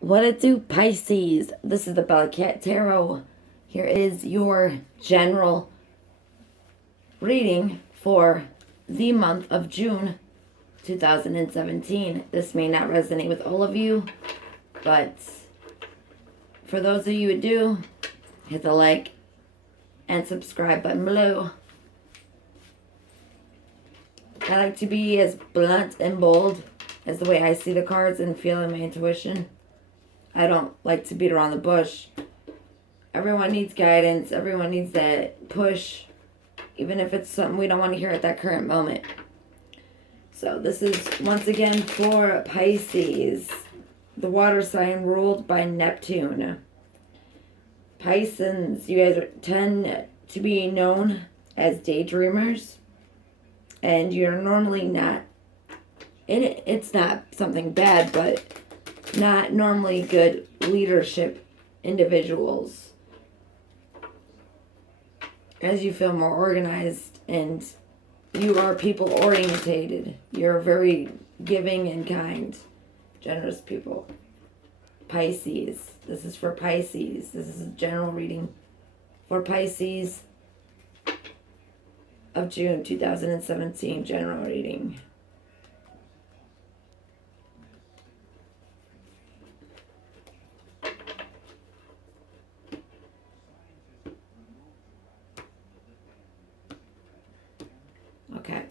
What it do, Pisces? This is the Bella Cat Tarot. Here is your general reading for the month of June 2017. This may not resonate with all of you, but for those of you who do, hit the like and subscribe button below. I like to be as blunt and bold as the way I see the cards and feel in my intuition. I don't like to beat around the bush. Everyone needs guidance. Everyone needs that push, even if it's something we don't want to hear at that current moment. So this is, once again, for Pisces, the water sign ruled by Neptune. Pisces, you guys tend to be known as daydreamers, and you're normally not, and it's not something bad, but not normally good leadership individuals, as you feel more organized and you are people orientated. You're very giving and kind, generous people. Pisces, this is for Pisces. This is a general reading for Pisces of June 2017, general reading. Okay.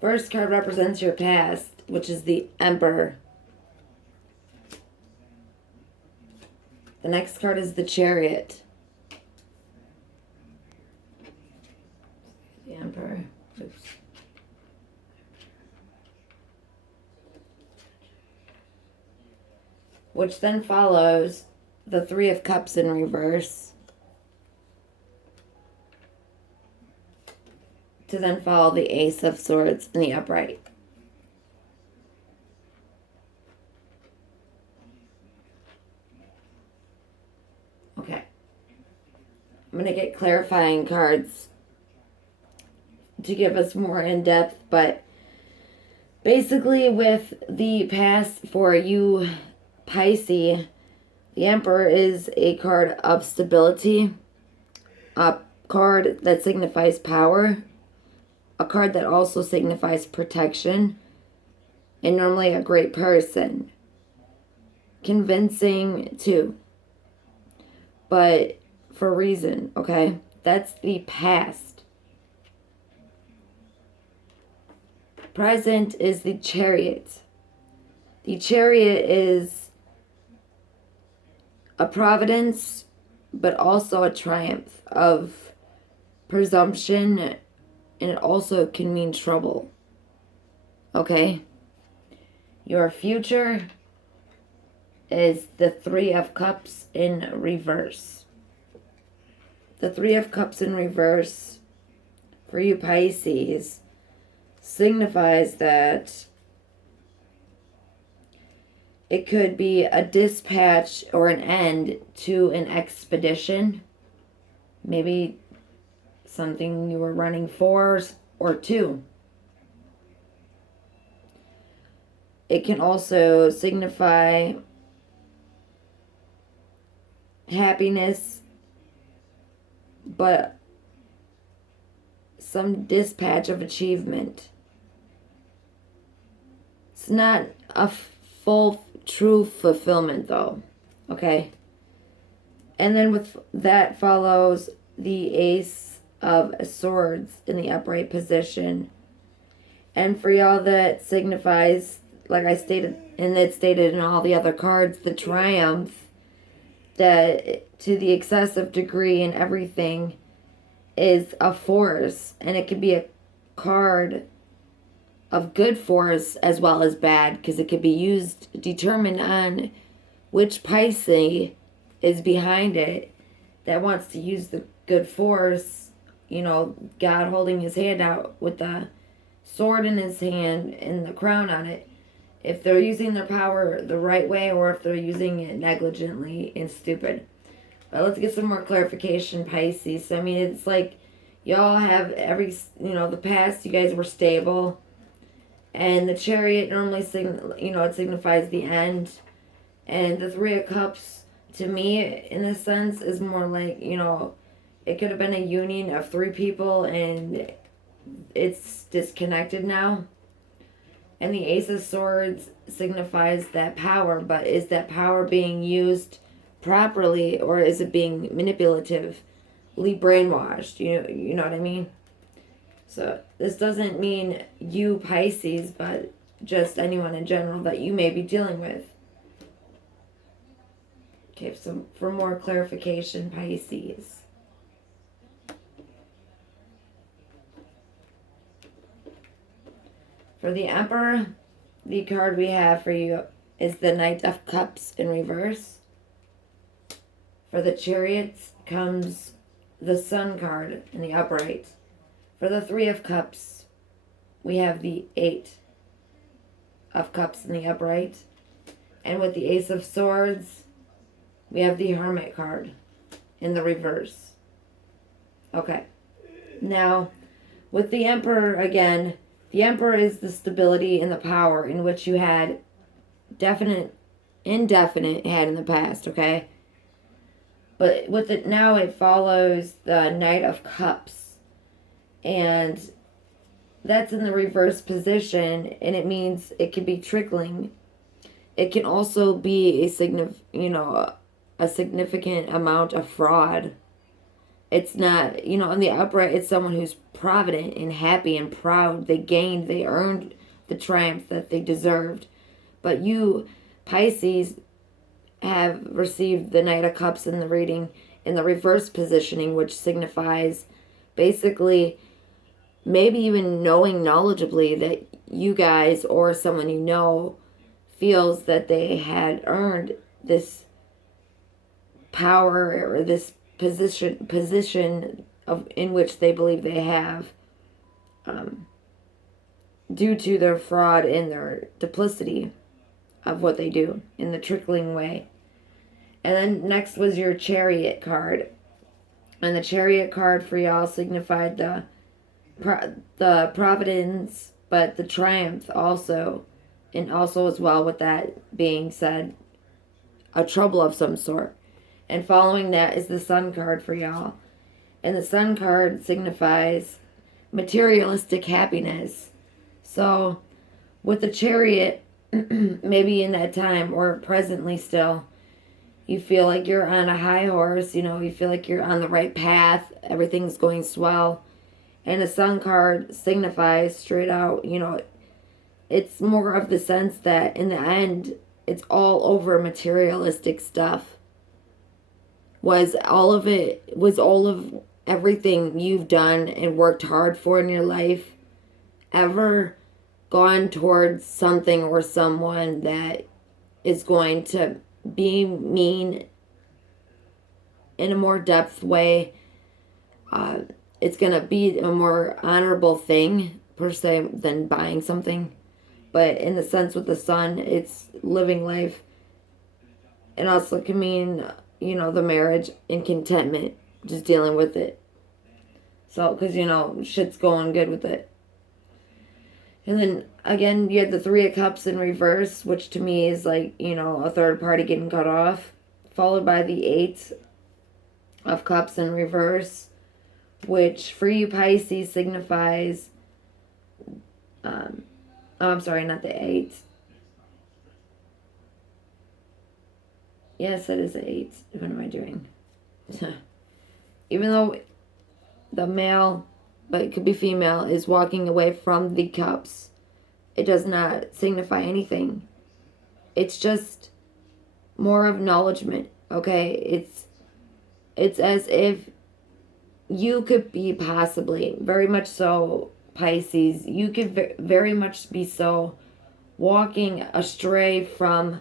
First card represents your past, which is the Emperor. The next card is the Chariot. The Emperor. Oops. Which then follows the Three of Cups in reverse, to then follow the Ace of Swords in the upright. Okay. I'm going to get clarifying cards to give us more in depth, but basically with the past for you Pisces, the Emperor is a card of stability, a card that signifies power, a card that also signifies protection, and normally a great person. Convincing too, but for a reason, okay? That's the past. Present is the Chariot. The Chariot is a providence, but also a triumph of presumption, and it also can mean trouble. Okay? Your future is the Three of Cups in reverse. The Three of Cups in reverse for you Pisces signifies that it could be a dispatch or an end to an expedition. Maybe something you were running for or to. It can also signify happiness, but some dispatch of achievement. It's not a full, true fulfillment, though. Okay? And then with that follows the Ace of Swords in the upright position. And for y'all, that signifies, like I stated, and it's stated in all the other cards, the triumph, that to the excessive degree in everything is a force. And it could be a card of good force as well as bad, because it could be used, determined on which Pisces is behind it that wants to use the good force. You know, God holding his hand out with the sword in his hand and the crown on it. If they're using their power the right way or if they're using it negligently and stupid. But let's get some more clarification, Pisces. I mean, it's like y'all have the past, you guys were stable. And the Chariot normally, it signifies the end. And the Three of Cups, to me, in a sense, is more like, it could have been a union of three people and it's disconnected now. And the Ace of Swords signifies that power, but is that power being used properly or is it being manipulatively brainwashed? You know what I mean? So this doesn't mean you Pisces, but just anyone in general that you may be dealing with. Okay, so for more clarification, Pisces. For the Emperor, the card we have for you is the Knight of Cups in reverse. For the Chariots comes the Sun card in the upright. For the Three of Cups, we have the Eight of Cups in the upright. And with the Ace of Swords, we have the Hermit card in the reverse. Okay. Now, with the Emperor again, the Emperor is the stability and the power in which you had indefinite had in the past, okay? But with it now, it follows the Knight of Cups. And that's in the reverse position, and it means it can be trickling. It can also be a significant amount of fraud. It's not, on the upright, it's someone who's provident and happy and proud. They earned the triumph that they deserved. But you, Pisces, have received the Knight of Cups in the reading in the reverse positioning, which signifies basically maybe even knowing knowledgeably that you guys or someone you know feels that they had earned this power or this position in which they believe they have, due to their fraud and their duplicity of what they do in the trickling way. And then next was your Chariot card. And the Chariot card for y'all signified the providence, but the triumph also. And also as well, with that being said, a trouble of some sort. And following that is the Sun card for y'all. And the Sun card signifies materialistic happiness. So with the Chariot, maybe in that time or presently still, you feel like you're on a high horse, you feel like you're on the right path, everything's going swell. And the Sun card signifies straight out, it's more of the sense that in the end, it's all over materialistic stuff. Was all of everything you've done and worked hard for in your life ever gone towards something or someone that is going to be mean in a more depth way? It's going to be a more honorable thing per se than buying something. But in the sense with the Sun, it's living life. And also can mean, the marriage and contentment, just dealing with it. So, because, shit's going good with it. And then, again, you had the Three of Cups in reverse, which to me is like, a third party getting cut off. Followed by the Eight of Cups in reverse, which for you Pisces signifies, I'm sorry, not the Eight. Yes, that is the Eight. What am I doing? Even though the male, but it could be female, is walking away from the cups, it does not signify anything. It's just more of acknowledgement, okay? It's as if you could be possibly, very much so, Pisces, you could very much be so walking astray from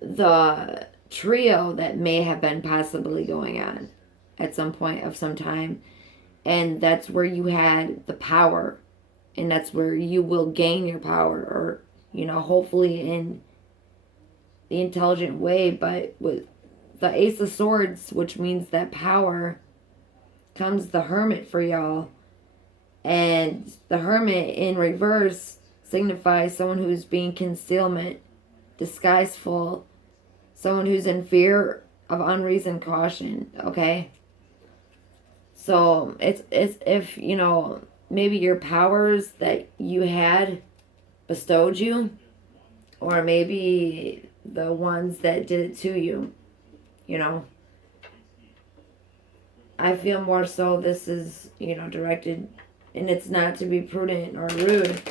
the trio that may have been possibly going on at some point of some time. And that's where you had the power. And that's where you will gain your power. Or, hopefully in the intelligent way. But with the Ace of Swords, which means that power, comes the Hermit for y'all. And the Hermit in reverse signifies someone who's being concealment, disguiseful, someone who's in fear of unreasoned caution, okay? So it's if, you know, maybe your powers that you had bestowed you, or maybe the ones that did it to you, you know. I feel more so this is, you know, directed, and it's not to be prudent or rude,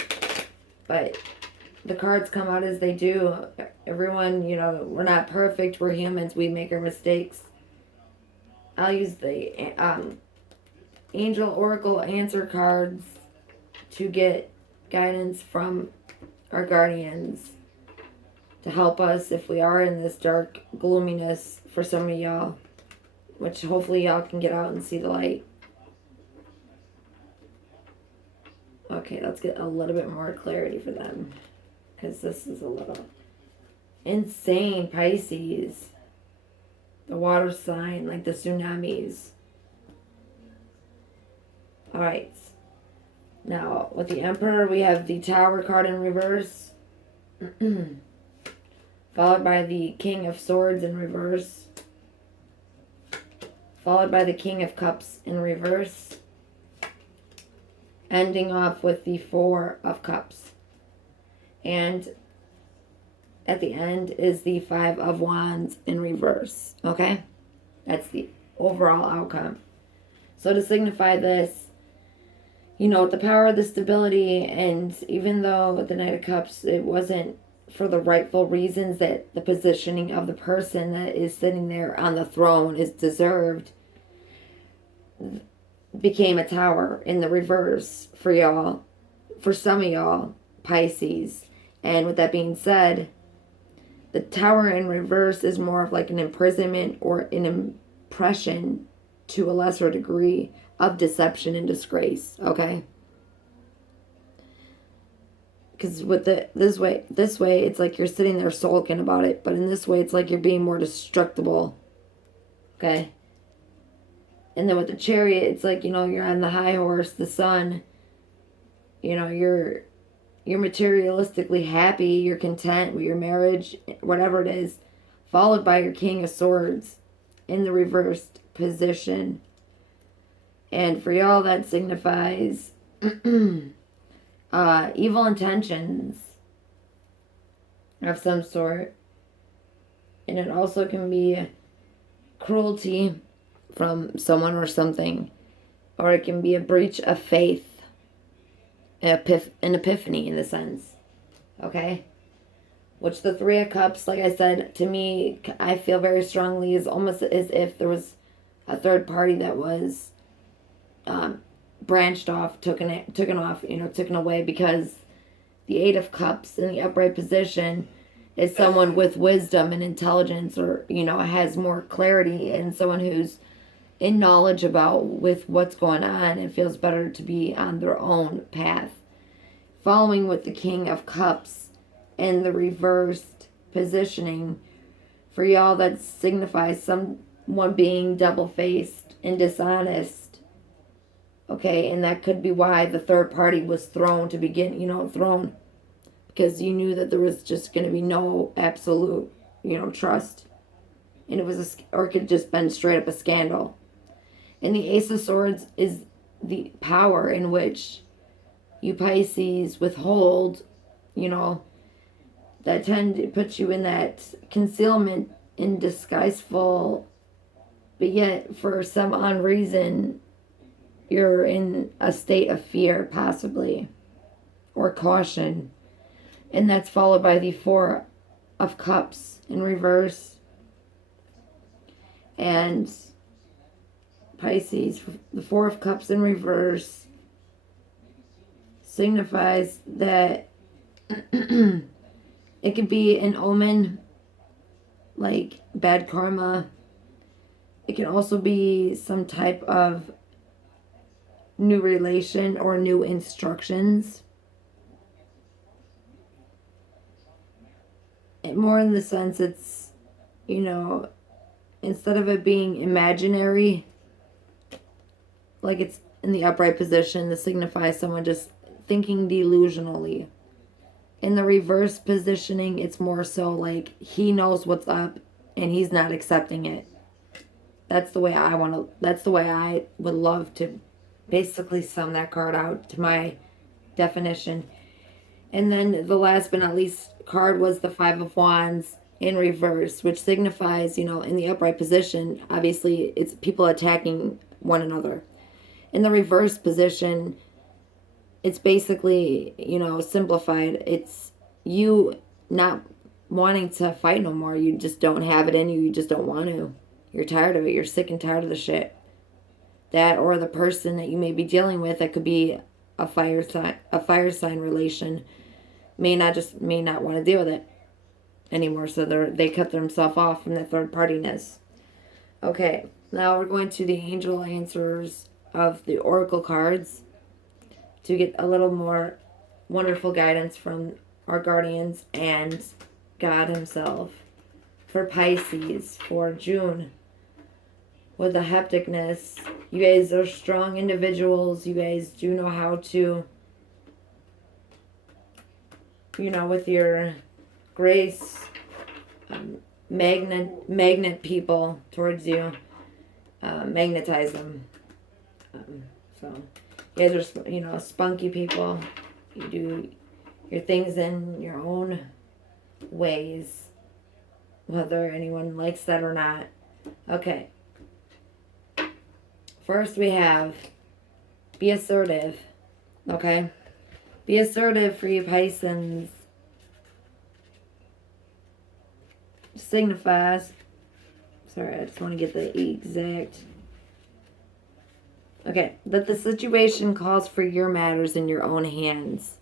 but the cards come out as they do. Everyone, you know, we're not perfect. We're humans. We make our mistakes. I'll use the Angel Oracle answer cards to get guidance from our guardians to help us if we are in this dark gloominess for some of y'all, which hopefully y'all can get out and see the light. Okay, let's get a little bit more clarity for them, because this is a little insane. Pisces, the water sign, like the tsunamis. All right, now with the Emperor, we have the Tower card in reverse, followed by the King of Swords in reverse, followed by the King of Cups in reverse, ending off with the Four of Cups. And at the end is the Five of Wands in reverse, okay? That's the overall outcome. So to signify this, you know, the power of the stability, and even though the Knight of Cups, it wasn't for the rightful reasons that the positioning of the person that is sitting there on the throne is deserved, became a Tower in the reverse for y'all, for some of y'all, Pisces. And with that being said, the Tower in reverse is more of like an imprisonment or an impression to a lesser degree of deception and disgrace, okay? Because with this way, it's like you're sitting there sulking about it, but in this way, it's like you're being more destructible, okay? And then with the Chariot, it's like, you know, you're on the high horse, the sun, you know, you're materialistically happy, you're content with your marriage, whatever it is, followed by your King of Swords in the reversed position. And for y'all, that signifies evil intentions of some sort. And it also can be cruelty from someone or something. Or it can be a breach of faith. An epiphany in the sense. Okay? Which the Three of Cups, like I said, to me, I feel very strongly is almost as if there was a third party that was branched off, taken away, because the Eight of Cups in the upright position is someone with wisdom and intelligence, or, you know, has more clarity, and someone who's in knowledge about with what's going on and feels better to be on their own path. Following with the King of Cups in the reversed positioning, for y'all, that signifies someone being double-faced and dishonest. Okay, and that could be why the third party was thrown to begin, thrown, because you knew that there was just going to be no absolute, trust. And it was, or it could just been straight up a scandal. And the Ace of Swords is the power in which you Pisces withhold, that tend to put you in that concealment and disguiseful, but yet for some odd reason, you're in a state of fear, possibly, or caution. And that's followed by the Four of Cups in reverse. And Pisces, the Four of Cups in reverse signifies that it could be an omen, like bad karma. It can also be some type of new relation or new instructions. And more in the sense it's, instead of it being imaginary, like it's in the upright position, this signifies someone just thinking delusionally. In the reverse positioning, it's more so like he knows what's up and he's not accepting it. That's the way that's the way I would love to basically sum that card out to my definition. And then the last but not least card was the Five of Wands in reverse, which signifies, in the upright position, obviously it's people attacking one another. In the reverse position, it's basically, simplified. It's you not wanting to fight no more. You just don't have it in you. You just don't want to. You're tired of it. You're sick and tired of the shit. That or the person that you may be dealing with, that could be a fire sign relation, may not want to deal with it anymore. So they cut themselves off from the third partiness. Okay, now we're going to the angel answers of the oracle cards to get a little more wonderful guidance from our guardians and God himself. For Pisces, for June, with the hepticness, you guys are strong individuals. You guys do know how to, with your grace, magnet people towards you, magnetize them. So you guys are, spunky people. You do your things in your own ways, whether anyone likes that or not. Okay. First we have be assertive. Okay? Be assertive for you Pisces. Signifies. Sorry, I just want to get the exact. Okay, that the situation calls for your matters in your own hands.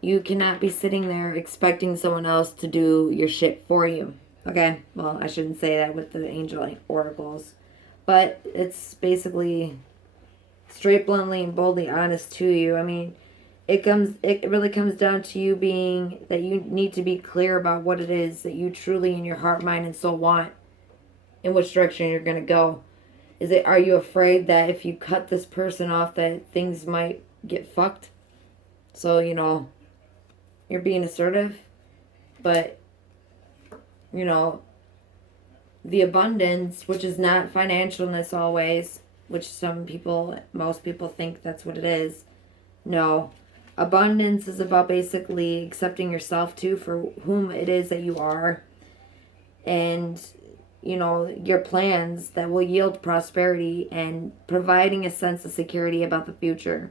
You cannot be sitting there expecting someone else to do your shit for you. Okay? Well, I shouldn't say that with the angel oracles. But it's basically straight, bluntly, and boldly honest to you. I mean, it really comes down to you being that you need to be clear about what it is that you truly in your heart, mind, and soul want, in which direction you're going to go. Are you afraid that if you cut this person off that things might get fucked? So, you're being assertive, but, the abundance, which is not financialness always, which most people think that's what it is. No. Abundance is about basically accepting yourself too for whom it is that you are. And, your plans that will yield prosperity and providing a sense of security about the future.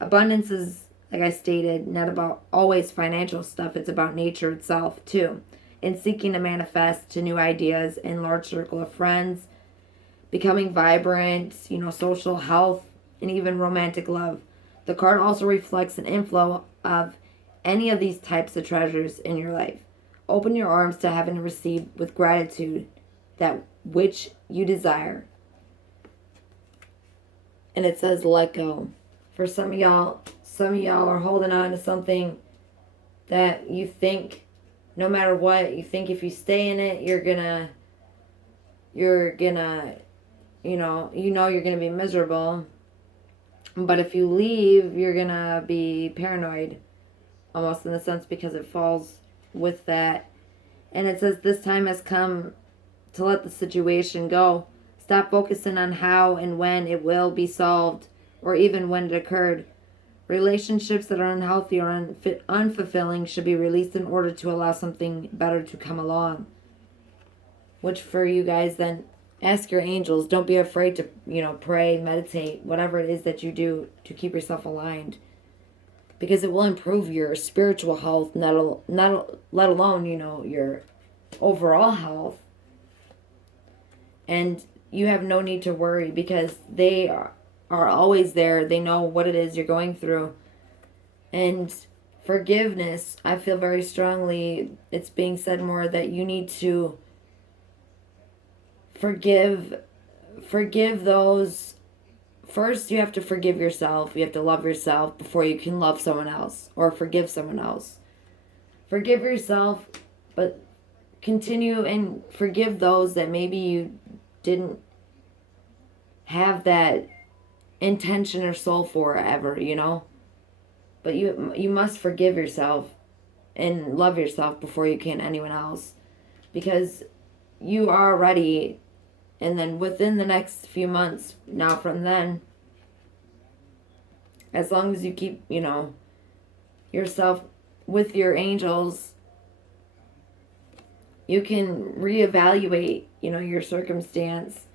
Abundance is, like I stated, not about always financial stuff. It's about nature itself too. In seeking to manifest to new ideas in large circle of friends, becoming vibrant, social health, and even romantic love. The card also reflects an inflow of any of these types of treasures in your life. Open your arms to heaven and receive with gratitude that which you desire. And it says let go. For some of y'all are holding on to something that you think, no matter what, you think if you stay in it, you're gonna you're gonna be miserable. But if you leave, you're gonna be paranoid, almost in a sense, because it falls with that. And it says this time has come to let the situation go. Stop focusing on how and when it will be solved, or even when it occurred. Relationships that are unhealthy or unfulfilling should be released in order to allow something better to come along. Which for you guys, then ask your angels. Don't be afraid to, pray, meditate, whatever it is that you do to keep yourself aligned. Because it will improve your spiritual health, not let alone, your overall health. And you have no need to worry because they are always there. They know what it is you're going through. And forgiveness, I feel very strongly, it's being said more that you need to forgive those. First, you have to forgive yourself. You have to love yourself before you can love someone else or forgive someone else. Forgive yourself, but continue and forgive those that maybe you didn't have that intention or soul for ever, But you must forgive yourself and love yourself before you can anyone else. Because you are ready. And then within the next few months, now from then, as long as you keep, yourself with your angels, you can reevaluate, your circumstance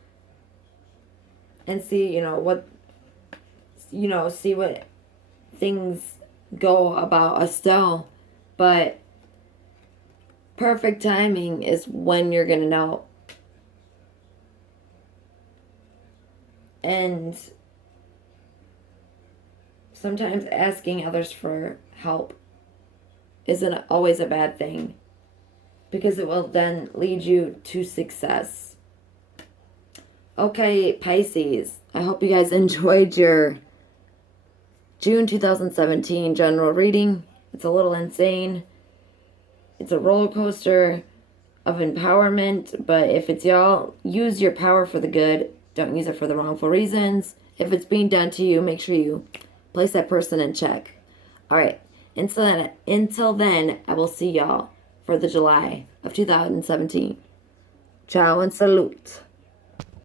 and see, see what things go about Estelle. But perfect timing is when you're going to know. And sometimes asking others for help isn't always a bad thing, because it will then lead you to success. Okay, Pisces, I hope you guys enjoyed your June 2017 general reading. It's a little insane. It's a roller coaster of empowerment, but if it's y'all, use your power for the good. Don't use it for the wrongful reasons. If it's being done to you, make sure you place that person in check. All right. Until then, I will see y'all for the July of 2017. Ciao and salute.